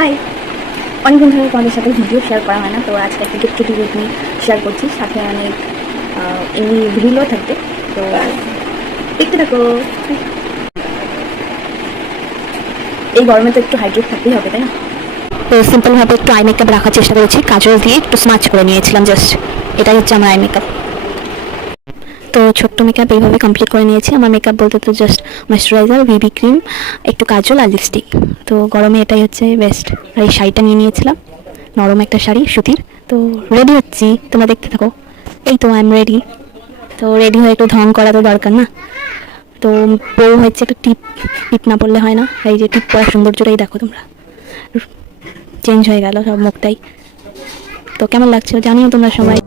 High, অনেকদিন ধরে তোমাদের সাথে ভিডিও শেয়ার করা হয় না, তো আজকে একটা get to with me share করছি, সাথে অনেক এমনি ভিডিও থাকবে, তো দেখতে থাকো। এই গরমে তো একটু হাইড্রেট থাকতেই হবে, তাই না? তো সিম্পলভাবে একটু আই মেকআপ রাখার চেষ্টা করেছি, কাজল দিয়ে একটু স্মাচ করে নিয়েছিলাম জাস্ট। এটাই হচ্ছে আমার আই মেকআপ। তো ছোট্ট মেকআপ এইভাবে কমপ্লিট করে নিয়েছি। আমার মেকআপ বলতে তো জাস্ট ময়েশ্চারাইজার, বিবি ক্রিম, একটু কাজল আর লিপস্টিক। তো গরমে এটাই হচ্ছে বেস্ট। আর এই শাড়িটা নিয়ে নিয়েছিলাম, নরম একটা শাড়ি সুতির। তো রেডি হচ্ছি, তোমরা দেখতে থাকো। এই তো আই এম রেডি। তো রেডি হয়ে একটু ঢং করা তো দরকার না। তো বউ হচ্ছে একটা টিপ, টিপ না পড়লে হয় না। এই যে টিপ পরার সৌন্দর্যটাই দেখো তোমরা, চেঞ্জ হয়ে গেল সব মুখটাই। তো কেমন লাগছে জানিও তোমরা সবাই।